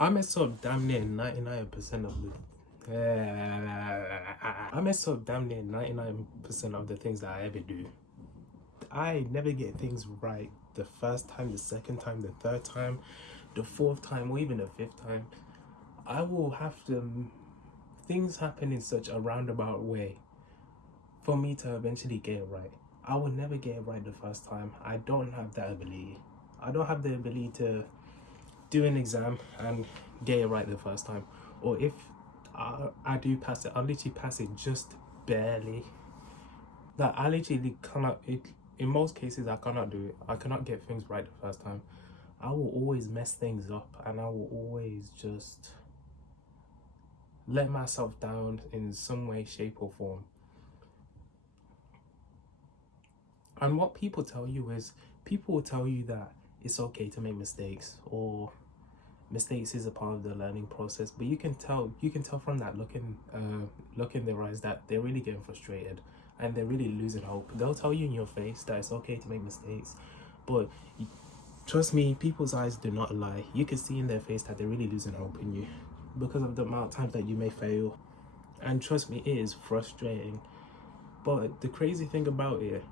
I mess up damn near 99% of the I mess up damn near 99% of the things that I ever do. I never get things right the first time, the second time, the third time, the fourth time, or even the fifth time. I will have to things happen in such a roundabout way for me to eventually get it right. I will never get it right the first time. I don't have that ability. I don't have the ability to do an exam and get it right the first time. Or if I do pass it, I'll literally pass it just barely. Like, I literally cannot, in most cases, I cannot do it. I cannot get things right the first time. I will always mess things up, and I will always just let myself down in some way, shape, or form. And what people tell you is, people will tell you that it's okay to make mistakes, or mistakes is a part of the learning process. But you can tell from that look in their eyes that they're really getting frustrated and they're really losing hope. They'll tell you in your face that it's okay to make mistakes, but trust me, people's eyes do not lie. You can see in their face that they're really losing hope in you because of the amount of times that you may fail. And trust me, it is frustrating. But the crazy thing about it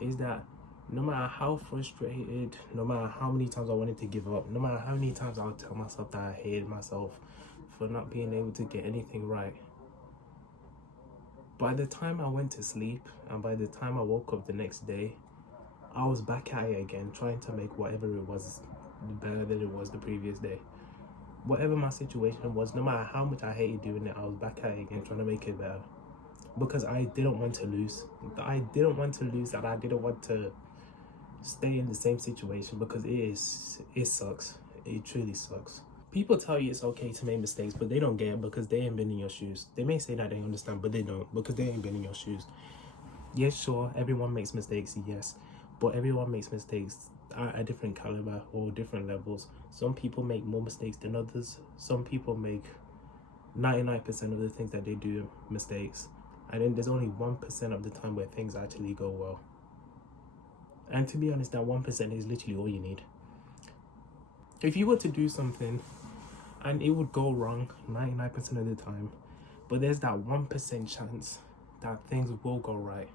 is that no matter how frustrated, no matter how many times I wanted to give up, no matter how many times I would tell myself that I hated myself for not being able to get anything right, by the time I went to sleep and by the time I woke up the next day, I was back at it again, trying to make whatever it was better than it was the previous day. Whatever my situation was, no matter how much I hated doing it, I was back at it again, trying to make it better. Because I didn't want to lose. I didn't want to lose, and I didn't want to stay in the same situation, because it sucks. It truly sucks. People tell you it's okay to make mistakes, but they don't get it because they ain't been in your shoes. They may say that they understand, but they don't, because they ain't been in your shoes. Yes, sure, everyone makes mistakes, yes, but everyone makes mistakes at a different caliber or different levels. Some people make more mistakes than others. Some people make 99% of the things that they do mistakes, and then there's only 1% of the time where things actually go well. And to be honest, that 1% is literally all you need. If you were to do something and it would go wrong 99% of the time, but there's that 1% chance that things will go right,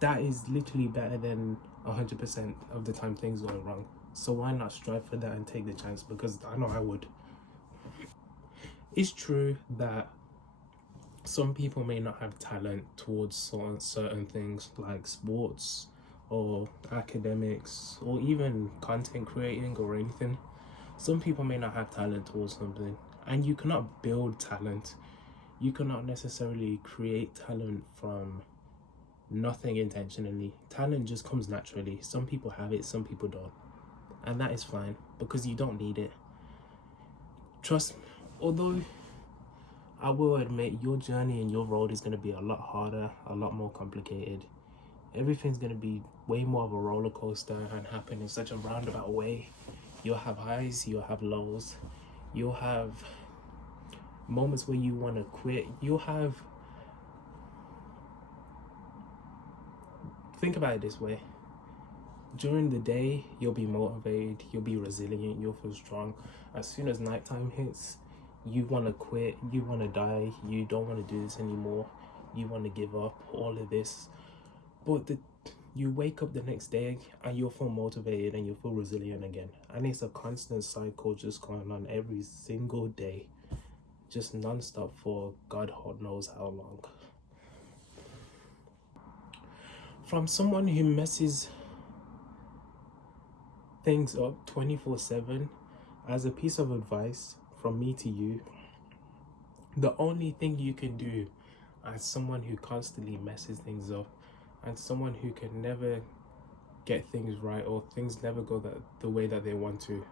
that is literally better than 100% of the time things go wrong. So why not strive for that and take the chance? Because I know I would. It's true that some people may not have talent towards certain things like sports or academics or even content creating or anything. Some people may not have talent towards something, and you cannot build talent. You cannot necessarily create talent from nothing intentionally. Talent just comes naturally. Some people have it, some people don't, and that is fine, because you don't need it. Trust me, although I will admit your journey and your road is going to be a lot harder, a lot more complicated. Everything's going to be way more of a roller coaster and happen in such a roundabout way. You'll have highs, you'll have lows, you'll have moments where you want to quit. Think about it this way. During the day, you'll be motivated, you'll be resilient, you'll feel strong. As soon as nighttime hits, you want to quit, you want to die, you don't want to do this anymore, you want to give up, all of this. But you wake up the next day and you'll feel motivated and you'll feel resilient again. And it's a constant cycle just going on every single day, just non-stop for God knows how long. From someone who messes things up 24/7, as a piece of advice from me to you, the only thing you can do as someone who constantly messes things up and someone who can never get things right, or things never go the way that they want to,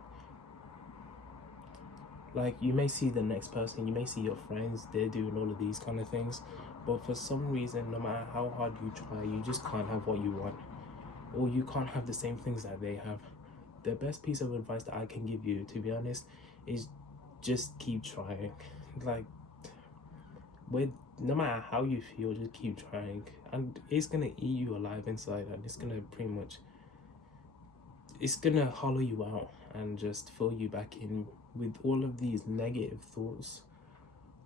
like, you may see the next person, you may see your friends, they're doing all of these kind of things, but for some reason, no matter how hard you try, you just can't have what you want, or you can't have the same things that they have. The best piece of advice that I can give you, to be honest, is just keep trying. Like, no matter how you feel, just keep trying, and it's gonna eat you alive inside, and it's gonna hollow you out, and just fill you back in with all of these negative thoughts.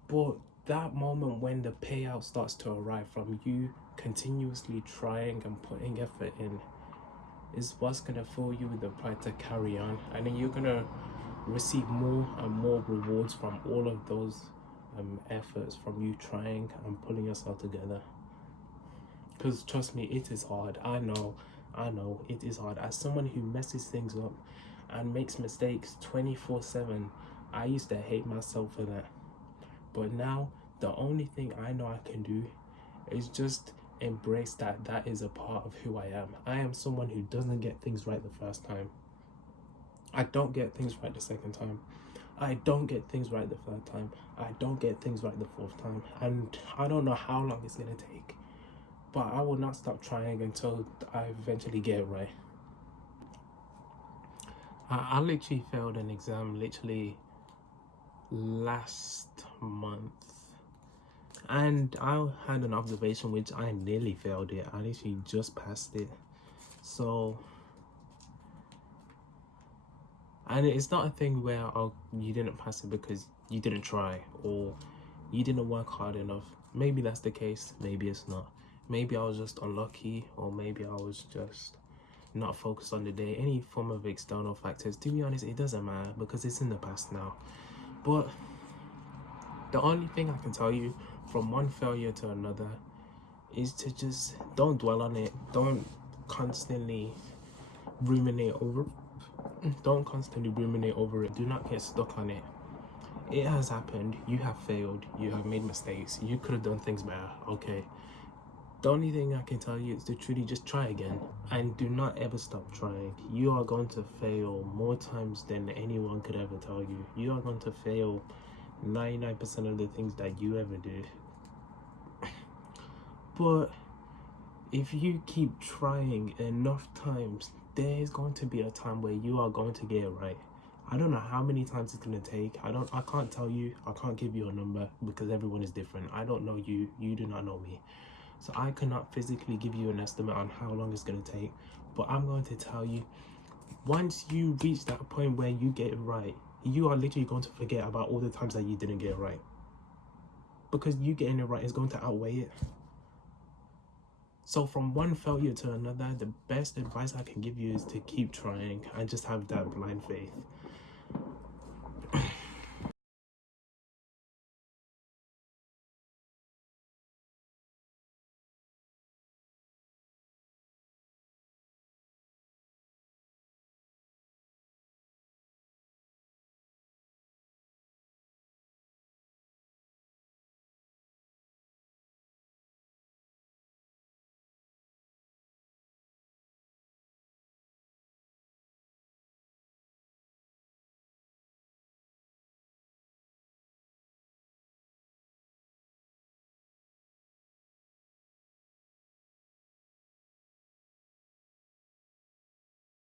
But that moment when the payout starts to arrive from you continuously trying and putting effort in is what's gonna fill you with the pride to carry on, and then you're gonna receive more and more rewards from all of those efforts, from you trying and pulling yourself together. Because trust me, it is hard. I know it is hard. As someone who messes things up and makes mistakes 24/7, I used to hate myself for that. But now the only thing I know I can do is just embrace that that is a part of who I am. I am someone who doesn't get things right the first time. I don't get things right the second time. I don't get things right the third time. I don't get things right the fourth time. And I don't know how long it's gonna take, but I will not stop trying until I eventually get it right. I literally failed an exam literally last month, and I had an observation which I nearly failed it. I literally just passed it. So, and it's not a thing where, oh, you didn't pass it because you didn't try or you didn't work hard enough. Maybe that's the case, maybe it's not. Maybe I was just unlucky, or maybe I was just not focused on the day. Any form of external factors, to be honest, it doesn't matter because it's in the past now. But the only thing I can tell you from one failure to another is to just don't dwell on it. Don't constantly ruminate over it. Do not get stuck on it. It has happened. You have failed. You have made mistakes. You could have done things better. Okay. The only thing I can tell you is to truly just try again, and do not ever stop trying. You are going to fail more times than anyone could ever tell you. You are going to fail 99% of the things that you ever did. But if you keep trying enough times, there is going to be a time where you are going to get it right. I don't know how many times it's going to take. I can't tell you. I can't give you a number because everyone is different. I don't know you. You do not know me. So I cannot physically give you an estimate on how long it's going to take. But I'm going to tell you, once you reach that point where you get it right, you are literally going to forget about all the times that you didn't get it right. Because you getting it right is going to outweigh it. So from one failure to another, the best advice I can give you is to keep trying and just have that blind faith.